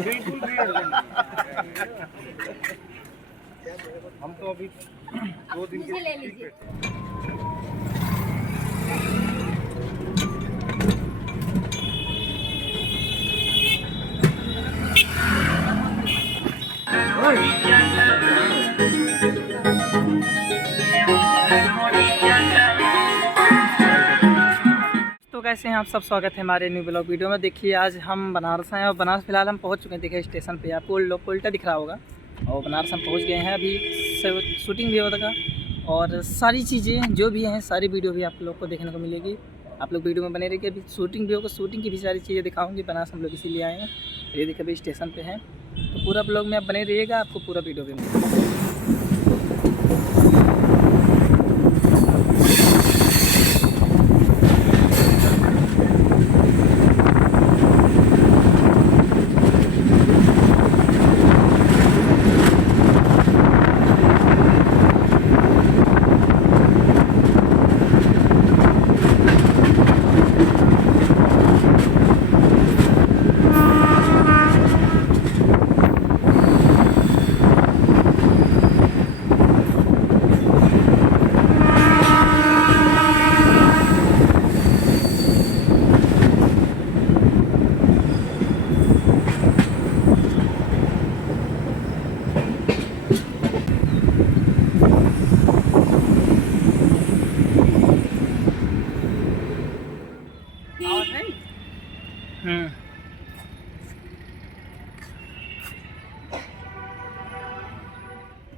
बिल्कुल भी हम तो अभी 2 दिन के ले लीजिए। तो कैसे हैं आप सब, स्वागत है हमारे न्यू ब्लॉग वीडियो में। देखिए आज हम बनारस हैं और बनारस फिलहाल हम पहुंच चुके हैं। देखिए स्टेशन पे आपको उल्टा दिख रहा होगा और बनारस हम पहुंच गए हैं। अभी शूटिंग भी होगा और सारी चीज़ें जो भी हैं सारी वीडियो भी आप लोग को देखने को मिलेगी। आप लोग वीडियो में बने रहिए। अभी शूटिंग भी होगा, शूटिंग की भी सारी चीज़ें दिखाऊँगी। बनारस हम लोग इसीलिए आए हैं। ये देखिए अभी स्टेशन पर हैं, तो पूरा ब्लॉग में आप बने रहिएगा, आपको पूरा वीडियो भी मिलेगा।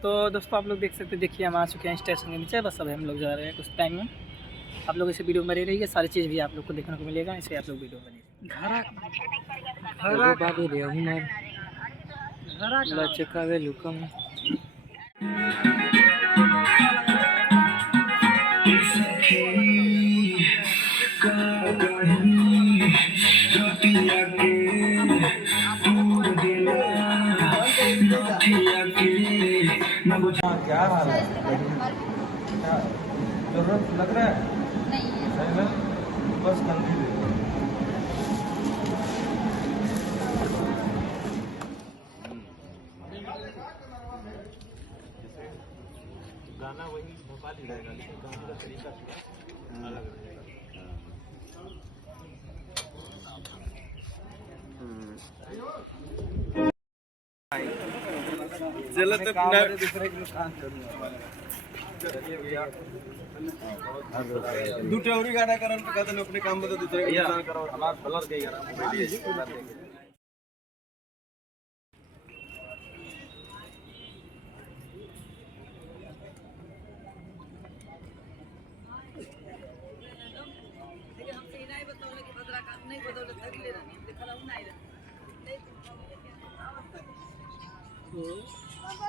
तो दोस्तों आप लोग देख सकते हैं, देखिए हम आ चुके हैं स्टेशन के नीचे। बस अभी हम लोग जा रहे हैं कुछ टाइम में। आप लोग इसे वीडियो में बने रहिए, सारी चीज़ भी आप लोग को देखने को मिलेगा। इसे आप लोग वीडियो में क्या हाल है? जरूरत लग रहा है? नहीं है। बस कंफी दे दो। गाना वही भोपाल ही रहेगा, लेकिन गाने का तरीका थोड़ा अलग रहेगा। दूसरे गाना कारण कहते अपने काम में तो दूसरे करो हमारा कलर के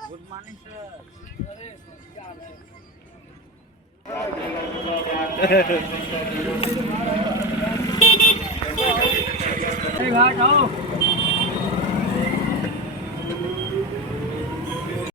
गुड मॉर्निंग सर। अरे क्या हाल है? घाट आओ।